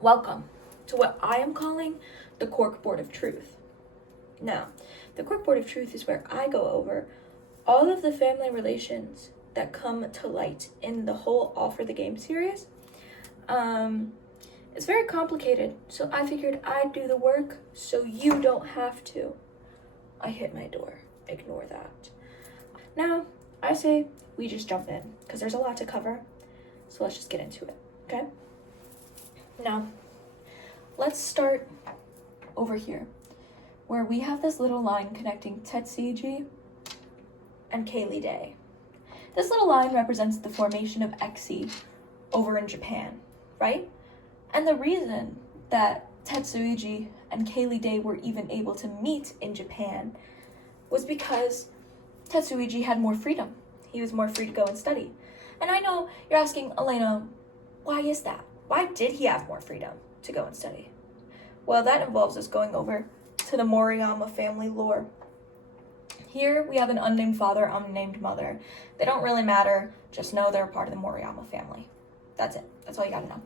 Welcome to what I am calling the Cork Board of Truth. Now, the Cork Board of Truth is where I go over all of the family relations that come to light in the whole All for the Game series. It's very complicated, so I figured I'd do the work so you don't have to. I hit my door. Ignore that. Now, I say we just jump in, because there's a lot to cover, so let's just get into it, okay? Now, let's start over here, where we have this little line connecting Tetsuji and Kaylee Day. This little line represents the formation of Exi over in Japan, right? And the reason that Tetsuji and Kaylee Day were even able to meet in Japan was because Tetsuji had more freedom. He was more free to go and study. And I know you're asking, Elena, why is that? Why did he have more freedom to go and study? Well, that involves us going over to the Moriyama family lore. Here we have an unnamed father, unnamed mother. They don't really matter, just know they're part of the Moriyama family. That's it. That's all you gotta know.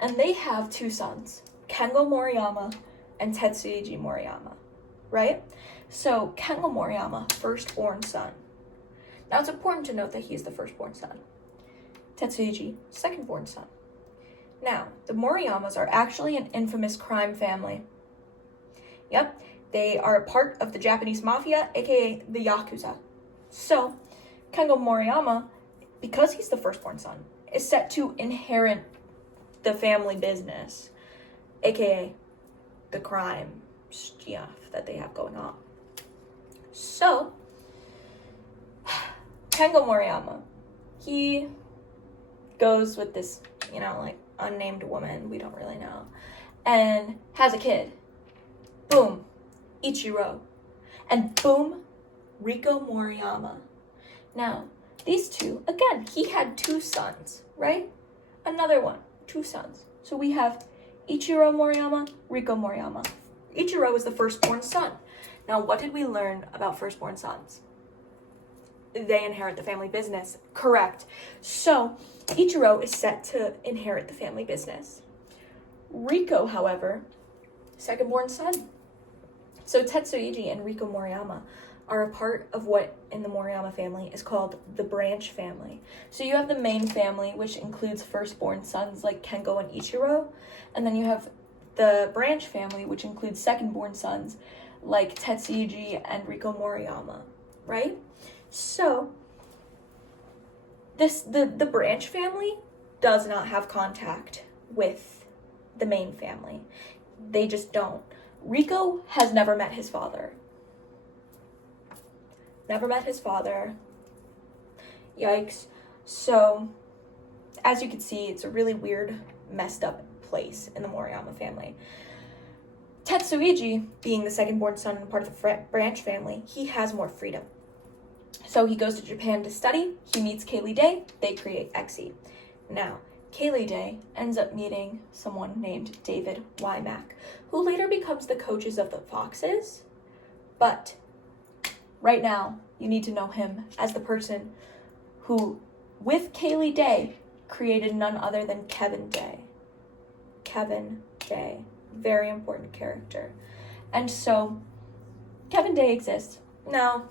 And they have two sons, Kengo Moriyama and Tetsuji Moriyama, right? So Kengo Moriyama, firstborn son. Now it's important to note that he is the firstborn son. Tetsuji, secondborn son. Now, the Moriyamas are actually an infamous crime family. Yep, they are a part of the Japanese mafia, aka the Yakuza. So, Kengo Moriyama, because he's the firstborn son, is set to inherit the family business, aka the crime stuff that they have going on. So, Kengo Moriyama, he goes with this, unnamed woman, we don't really know, and has a kid. Boom, Ichiro. And boom, Riko Moriyama. Now, these two, again, he had two sons, right? Another one, two sons. So we have Ichiro Moriyama, Riko Moriyama. Ichiro was the firstborn son. Now, what did we learn about firstborn sons? They inherit the family business. Correct. So, Ichiro is set to inherit the family business. Riko, however, secondborn son. So Tetsuji and Riko Moriyama are a part of what in the Moriyama family is called the branch family. So you have the main family, which includes firstborn sons like Kengo and Ichiro, and then you have the branch family, which includes secondborn sons like Tetsuji and Riko Moriyama, right? So, the branch family does not have contact with the main family. They just don't. Riko has never met his father. Never met his father. Yikes. So, as you can see, it's a really weird, messed up place in the Moriyama family. Tetsuji, being the second-born son and part of the branch family, he has more freedom. So he goes to Japan to study, he meets Kaylee Day, they create Exi. Now, Kaylee Day ends up meeting someone named David Wymack, who later becomes the coaches of the Foxes, but right now, you need to know him as the person who, with Kaylee Day, created none other than Kevin Day. Kevin Day, very important character. And so, Kevin Day exists. Now,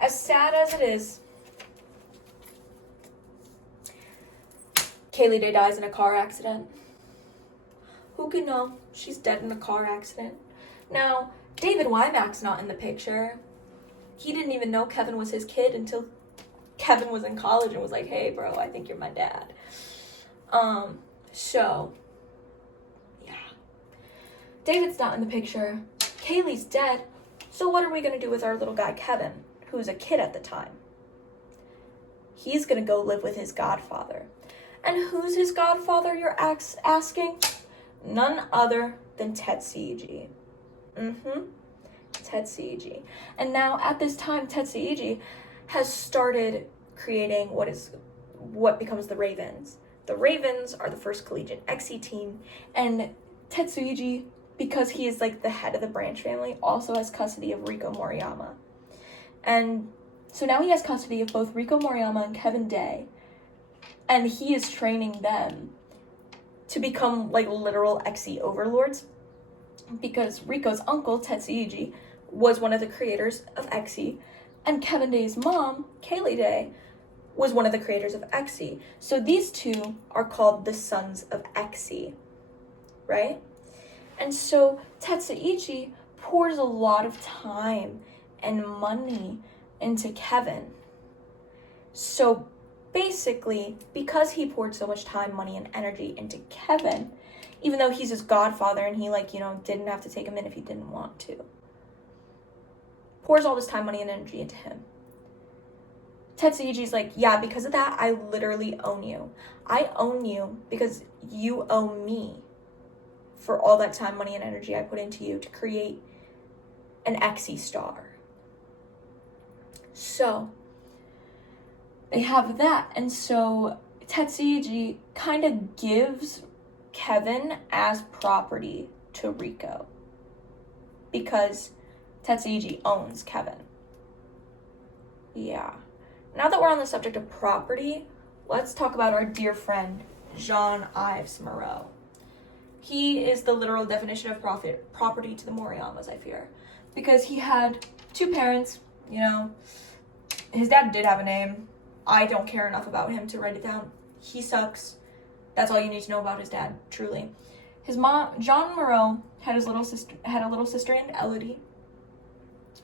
as sad as it is, Kaylee Day dies in a car accident. Who could know? She's dead in a car accident. Now, David Wymack's not in the picture. He didn't even know Kevin was his kid until Kevin was in college and was like, hey, bro, I think you're my dad. So, yeah. David's not in the picture. Kaylee's dead. So what are we going to do with our little guy, Kevin, who's a kid at the time? He's going to go live with his godfather. And who's his godfather, you're asking? None other than Tetsuji. Tetsuji. And now, at this time, Tetsuji has started creating what becomes the Ravens. The Ravens are the first collegiate Exi team, and Tetsuji, because he is like the head of the branch family, also has custody of Riko Moriyama. And so now he has custody of both Riko Moriyama and Kevin Day, and he is training them to become like literal Exy overlords, because Rico's uncle, Tetsuiji, was one of the creators of Exy, and Kevin Day's mom, Kaylee Day, was one of the creators of Exy. So these two are called the sons of Exy, right? And so Tetsuichi pours a lot of time and money into Kevin. So basically, because he poured so much time, money, and energy into Kevin, even though he's his godfather and he, like, you know, didn't have to take him in if he didn't want to, pours all this time, money, and energy into him. Tetsuichi's like, yeah, because of that, I literally own you. I own you because you owe me for all that time, money, and energy I put into you to create an Exy star. So they have that, and so Tetsuiji kind of gives Kevin as property to Rico because Tetsuiji owns Kevin. Yeah. Now that we're on the subject of property, let's talk about our dear friend, Jean-Yves Moreau. He is the literal definition of property to the Moriyamas, I fear. Because he had two parents, you know. His dad did have a name. I don't care enough about him to write it down. He sucks. That's all you need to know about his dad, truly. His mom, Jean Moreau, had a little sister named Elodie.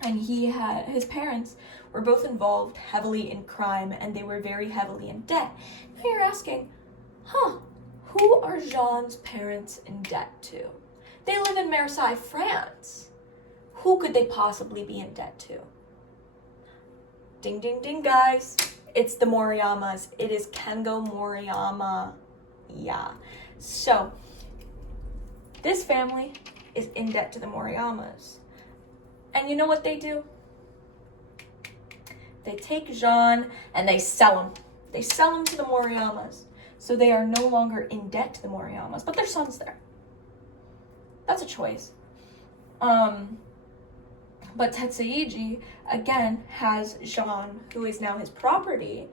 And his parents were both involved heavily in crime, and they were very heavily in debt. Now you're asking, who are Jean's parents in debt to? They live in Marseille, France. Who could they possibly be in debt to? Ding, ding, ding, guys. It's the Moriyamas. It is Kengo Moriyama. Yeah. So, this family is in debt to the Moriyamas. And you know what they do? They take Jean and they sell him. They sell him to the Moriyamas. So they are no longer in debt to the Moriyamas, but their son's there. That's a choice. But Tetsuiji, again, has Jean, who is now his property,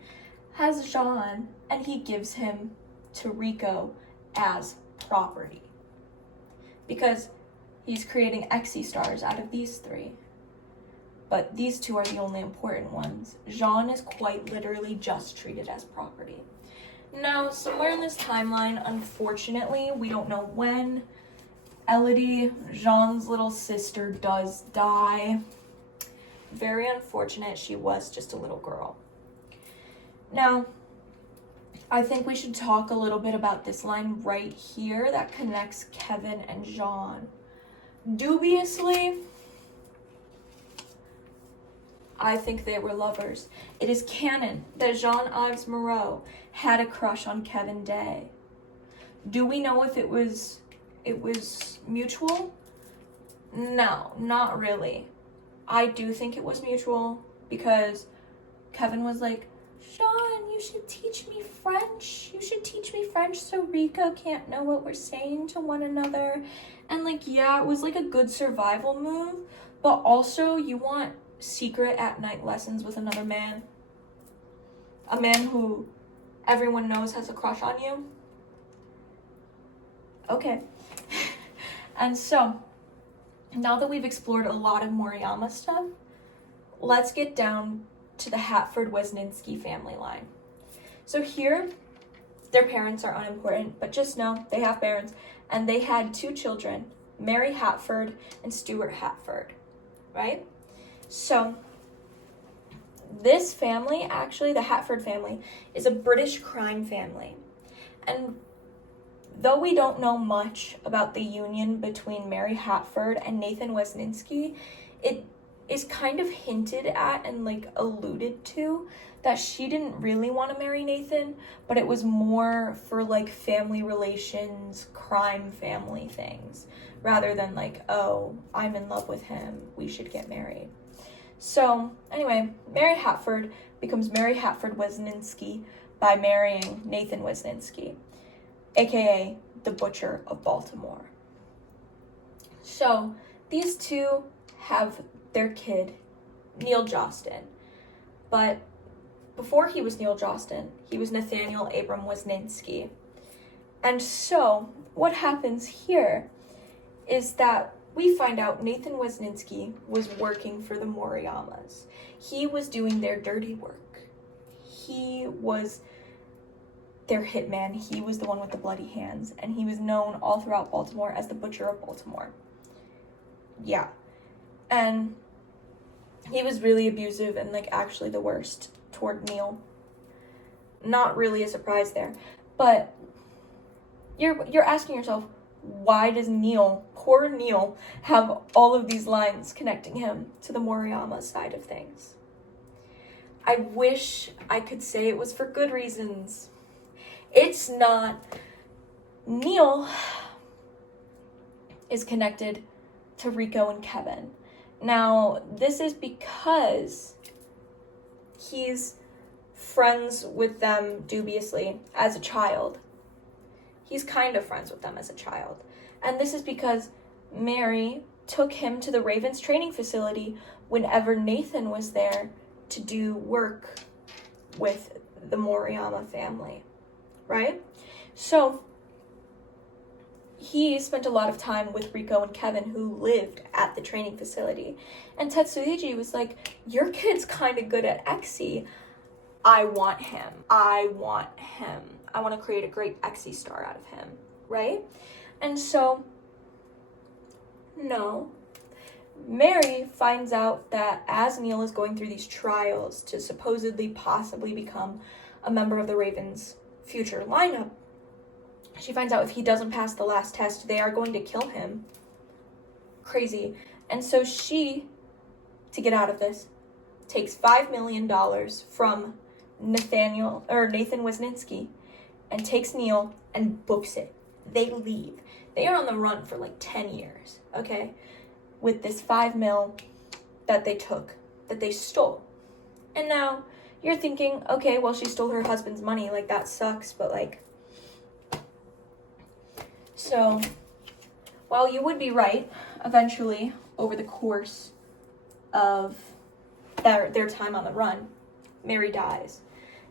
has Jean, and he gives him to Rico as property. Because he's creating Exy stars out of these three. But these two are the only important ones. Jean is quite literally just treated as property. Now, somewhere in this timeline, unfortunately, we don't know when, Elodie, Jean's little sister, does die. Very unfortunate. She was just a little girl. Now, I think we should talk a little bit about this line right here that connects Kevin and Jean. Dubiously, I think they were lovers. It is canon that Jean-Yves Moreau had a crush on Kevin Day. Do we know if it was mutual? No, not really. I do think it was mutual because Kevin was like, Jean, you should teach me French. You should teach me French so Rico can't know what we're saying to one another. And like, yeah, it was like a good survival move, but also you want secret at night lessons with another man. A man who everyone knows has a crush on you. Okay. And so, now that we've explored a lot of Moriyama stuff, let's get down to the Hatford-Wisniewski family line. So here, their parents are unimportant, but just know they have parents, and they had two children, Mary Hatford and Stuart Hatford, right? So, this family, actually, the Hatford family, is a British crime family. And though we don't know much about the union between Mary Hatford and Nathan Wisniewski, it is kind of hinted at and like alluded to that she didn't really want to marry Nathan, but it was more for like family relations, crime family things, rather than like, oh, I'm in love with him, we should get married. So anyway, Mary Hatford becomes Mary Hatford Wisniewski by marrying Nathan Wisniewski, aka the Butcher of Baltimore. So these two have their kid, Neil Jostin. But before he was Neil Jostin, he was Nathaniel Abram Wisniewski. And so what happens here is that we find out Nathan Wisniewski was working for the Moriyamas. He was doing their dirty work. He was their hitman. He was the one with the bloody hands, and he was known all throughout Baltimore as the Butcher of Baltimore. Yeah. And he was really abusive and like actually the worst toward Neil. Not really a surprise there. But you're asking yourself, why does Neil, poor Neil, have all of these lines connecting him to the Moriyama side of things? I wish I could say it was for good reasons. It's not. Neil is connected to Rico and Kevin. Now, this is because he's friends with them dubiously as a child. He's kind of friends with them as a child. And this is because Mary took him to the Ravens training facility whenever Nathan was there to do work with the Moriyama family, right? So he spent a lot of time with Rico and Kevin, who lived at the training facility. And Tetsuiji was like, your kid's kind of good at Exy. I want him. I want to create a great Exy star out of him, right? And so, no. Mary finds out that as Neil is going through these trials to supposedly possibly become a member of the Ravens' future lineup, she finds out if he doesn't pass the last test, they are going to kill him. Crazy. And so she, to get out of this, takes $5 million from Nathan Wisniewski and takes Neil and books it. They leave. They are on the run for like 10 years, okay? With this $5 million that they took, that they stole. And now you're thinking, okay, well, she stole her husband's money. Like, that sucks, but like, so while you would be right, eventually, over the course of their time on the run, Mary dies.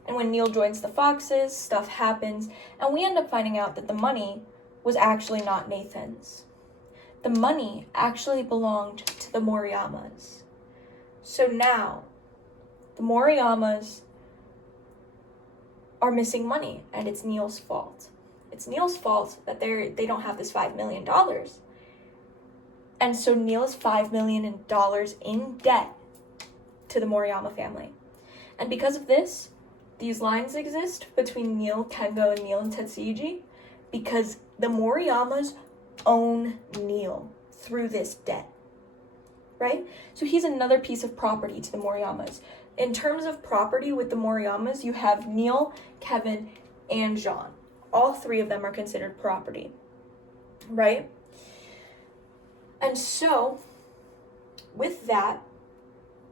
And when Neil joins the Foxes, stuff happens, and we end up finding out that the money was actually not Nathan's. The money actually belonged to the Moriyamas. So now, the Moriyamas are missing money, and it's Neil's fault. It's Neil's fault that they don't have this $5 million. And so Neil is $5 million in debt to the Moriyama family. And because of this, these lines exist between Neil, Kengo, and Neil and Tetsuiji because the Moriyamas own Neil through this debt, right? So he's another piece of property to the Moriyamas. In terms of property with the Moriyamas, you have Neil, Kevin, and Jean. All three of them are considered property, right? And so, with that,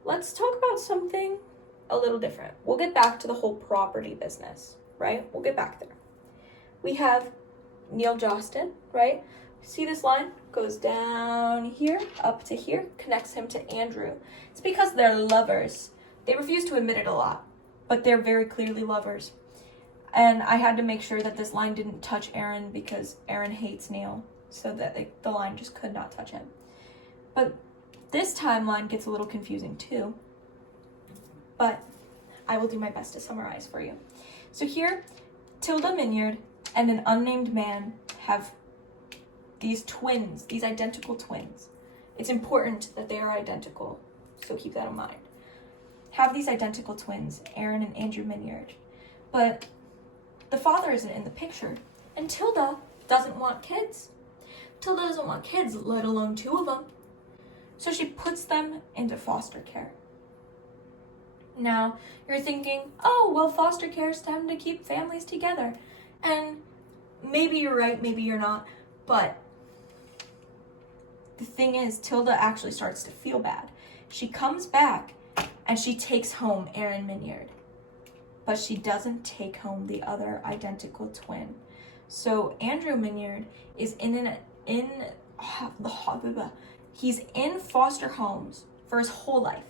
let's talk about something a little different. We'll get back to the whole property business, right? We'll get back there. We have Neil Jostin, right? See this line? Goes down here, up to here, connects him to Andrew. It's because they're lovers. They refuse to admit it a lot, but they're very clearly lovers. And I had to make sure that this line didn't touch Aaron because Aaron hates Neil, so that the line just could not touch him. But this timeline gets a little confusing too, but I will do my best to summarize for you. So here, Tilda Minyard and an unnamed man have these twins, these identical twins. It's important that they are identical, so keep that in mind. Have these identical twins, Aaron and Andrew Minyard. But the father isn't in the picture, and Tilda doesn't want kids. Tilda doesn't want kids, let alone two of them. So she puts them into foster care. Now, you're thinking, oh, well, foster cares tend to keep families together. And maybe you're right, maybe you're not, but the thing is, Tilda actually starts to feel bad. She comes back, and she takes home Aaron Minyard. But she doesn't take home the other identical twin. So Andrew Minyard is he's in foster homes for his whole life,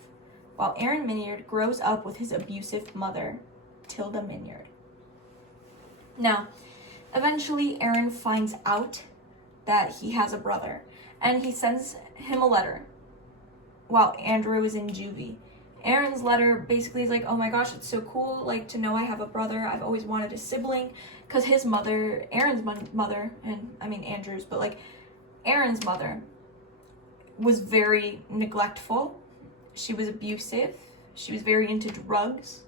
while Aaron Minyard grows up with his abusive mother, Tilda Minyard. Now, Eventually, Aaron finds out that he has a brother, and he sends him a letter while Andrew is in juvie. Aaron's letter basically is like, oh my gosh, it's so cool, like, to know I have a brother. I've always wanted a sibling, because his mother, Aaron's mother, and I mean Andrew's, but like Aaron's mother was very neglectful. She was abusive. She was very into drugs.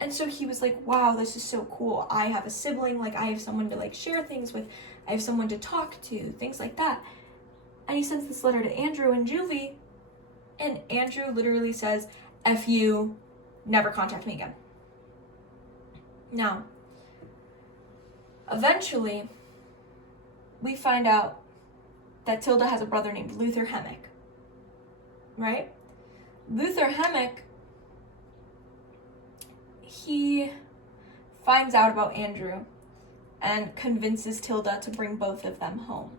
And so he was like, wow, this is so cool. I have a sibling, like I have someone to like share things with. I have someone to talk to, things like that. And he sends this letter to Andrew in juvie, and Andrew literally says, F you, never contact me again. Now, eventually, we find out that Tilda has a brother named Luther Hemmick, right? Luther Hemmick, he finds out about Andrew and convinces Tilda to bring both of them home.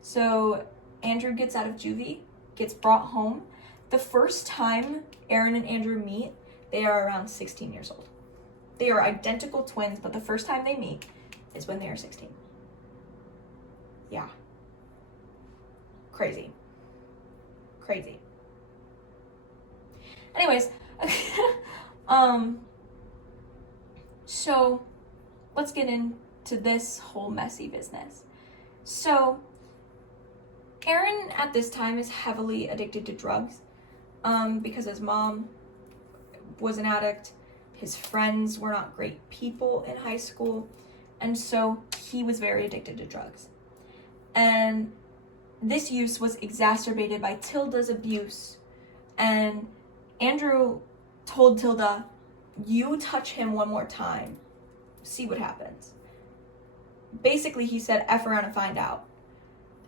So Andrew gets out of juvie, gets brought home. The first time Aaron and Andrew meet, they are around 16 years old. They are identical twins, but the first time they meet is when they are 16. Yeah. Crazy. Anyways, so let's get into this whole messy business. So Aaron at this time is heavily addicted to drugs, because his mom was an addict. His friends were not great people in high school, and so he was very addicted to drugs. And this use was exacerbated by Tilda's abuse, and Andrew told Tilda, you touch him one more time, see what happens. Basically, he said, F around and find out.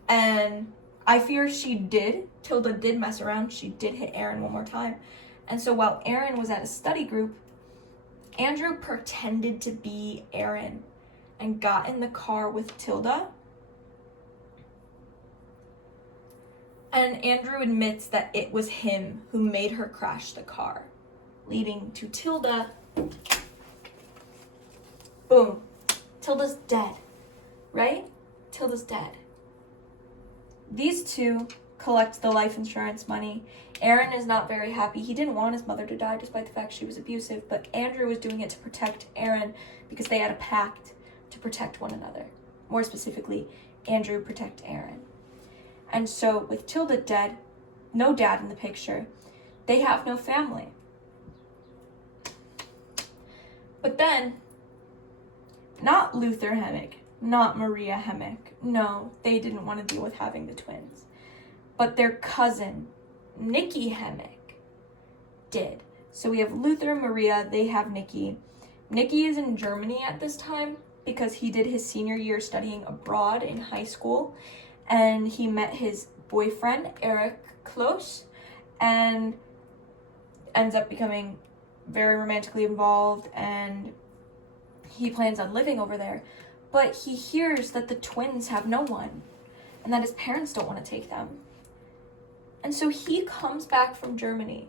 And I fear she did. Tilda did mess around. She did hit Aaron one more time. And so while Aaron was at a study group, Andrew pretended to be Aaron and got in the car with Tilda. And Andrew admits that it was him who made her crash the car, leading to Tilda. Boom. Tilda's dead, right? Tilda's dead. These two collect the life insurance money. Aaron is not very happy. He didn't want his mother to die despite the fact she was abusive, but Andrew was doing it to protect Aaron because they had a pact to protect one another. More specifically, Andrew protect Aaron. And so with Tilda dead, no dad in the picture, they have no family. But then, not Luther Hemmick, not Maria Hemmick. No, they didn't want to deal with having the twins. But their cousin, Nikki Hemmick, did. So we have Luther, Maria, they have Nikki. Nikki is in Germany at this time because he did his senior year studying abroad in high school. And he met his boyfriend, Eric Close, and ends up becoming very romantically involved, and he plans on living over there. But he hears that the twins have no one, and that his parents don't want to take them. And so he comes back from Germany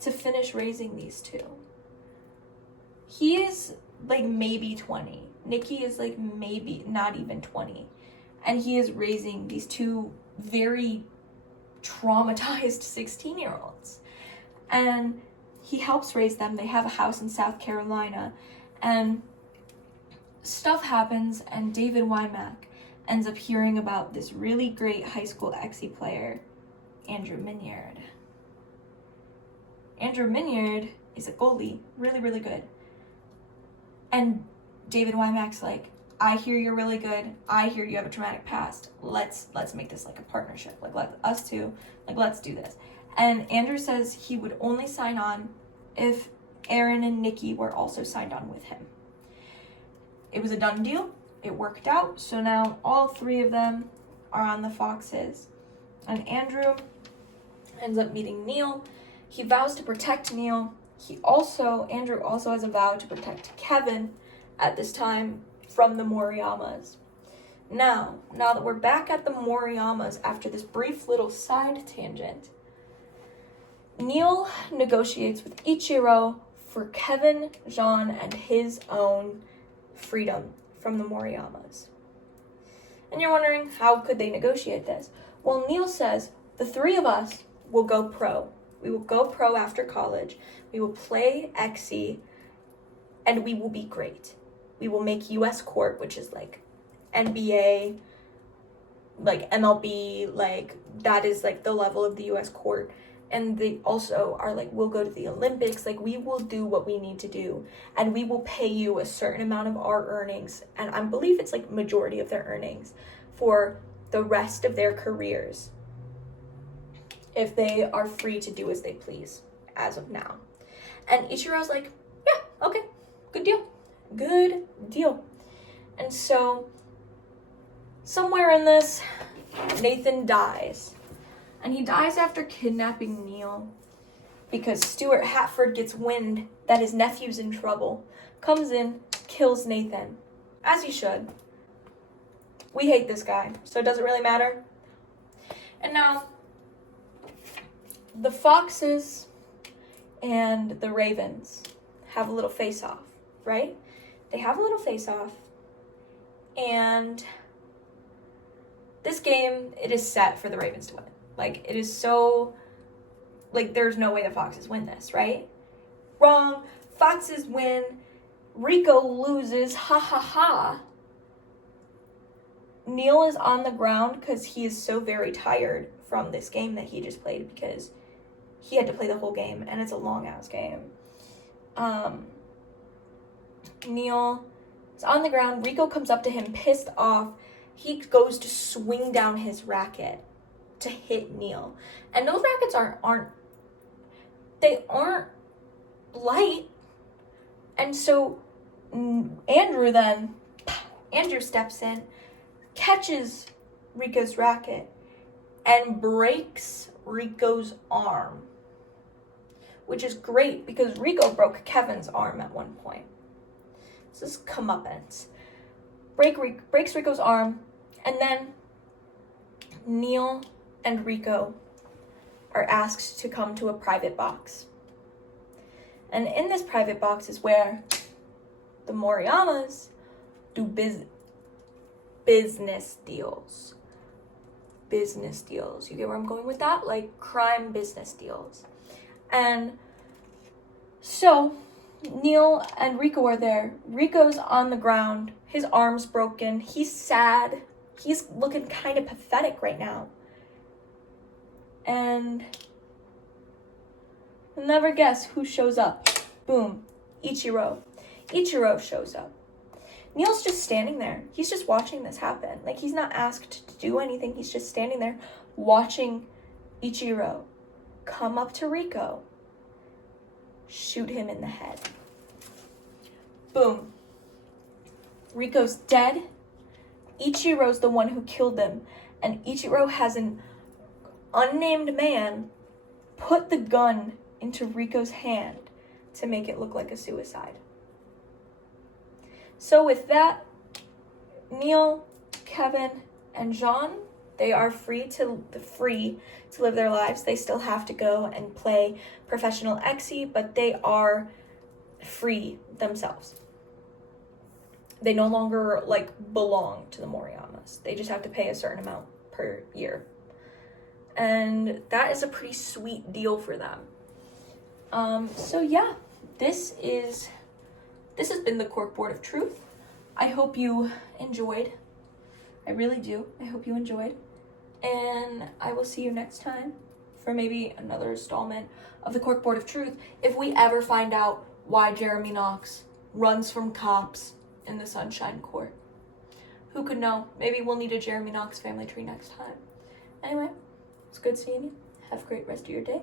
to finish raising these two. He is like maybe 20. Nikki is like maybe not even 20. And he is raising these two very traumatized 16-year-olds. And he helps raise them. They have a house in South Carolina. And stuff happens, and David Wymack ends up hearing about this really great high school Exie player, Andrew Minyard. Andrew Minyard is a goalie, really, really good. And David Wymack's like, I hear you're really good. I hear you have a traumatic past. Let's make this like a partnership. Like let's do this. And Andrew says he would only sign on if Aaron and Nikki were also signed on with him. It was a done deal. It worked out. So now all three of them are on the Foxes. And Andrew ends up meeting Neil. He vows to protect Neil. Andrew also has a vow to protect Kevin at this time from the Moriyamas. Now that we're back at the Moriyamas after this brief little side tangent, Neil negotiates with Ichiro for Kevin, Jean, and his own freedom from the Moriyamas. And you're wondering, how could they negotiate this? Well, Neil says, the three of us will go pro. We will go pro after college. We will play XC, and we will be great. We will make US Court, which is like NBA, like MLB, like that is like the level of the US Court. And they also are like, we'll go to the Olympics, like we will do what we need to do, and we will pay you a certain amount of our earnings, and I believe it's like majority of their earnings for the rest of their careers if they are free to do as they please as of now. And Ichiro's like, yeah, okay, good deal. And so somewhere in this, Nathan dies. And he dies after kidnapping Neil because Stuart Hatford gets wind that his nephew's in trouble, comes in, kills Nathan, as he should. We hate this guy, so it doesn't really matter. And now, the Foxes and the Ravens have a little face-off, right? They have a little face-off, and this game, it is set for the Ravens to win. Like, it is so, like, there's no way the Foxes win this, right? Wrong. Foxes win. Rico loses. Ha ha ha. Neil is on the ground because he is so very tired from this game that he just played because he had to play the whole game, and it's a long-ass game. Neil is on the ground. Rico comes up to him, pissed off. He goes to swing down his racket to hit Neil. And those rackets aren't light. And so Andrew steps in, catches Rico's racket, and breaks Rico's arm. Which is great because Rico broke Kevin's arm at one point. So this is comeuppance. Breaks Rico's arm, and then Neil and Rico are asked to come to a private box. And in this private box is where the Moriyamas do business deals. Business deals. You get where I'm going with that? Like crime business deals. And so Neil and Rico are there. Rico's on the ground. His arm's broken. He's sad. He's looking kind of pathetic right now. And you'll never guess who shows up. Boom. Ichiro. Ichiro shows up. Neil's just standing there. He's just watching this happen. Like, he's not asked to do anything. He's just standing there watching Ichiro come up to Rico, shoot him in the head. Boom. Rico's dead. Ichiro's the one who killed him. And Ichiro has an unnamed man put the gun into Rico's hand to make it look like a suicide. So with that, Neil, Kevin, and Jean, they are free to live their lives. They still have to go and play professional XC, but they are free themselves. They no longer belong to the Moriyamas. They just have to pay a certain amount per year. And that is a pretty sweet deal for them. So yeah, this has been the Cork Board of Truth. I hope you enjoyed. I really do. I hope you enjoyed. And I will see you next time for maybe another installment of the Cork Board of Truth if we ever find out why Jeremy Knox runs from cops in the Sunshine Court. Who could know? Maybe we'll need a Jeremy Knox family tree next time. Anyway, it's good seeing you. Have a great rest of your day.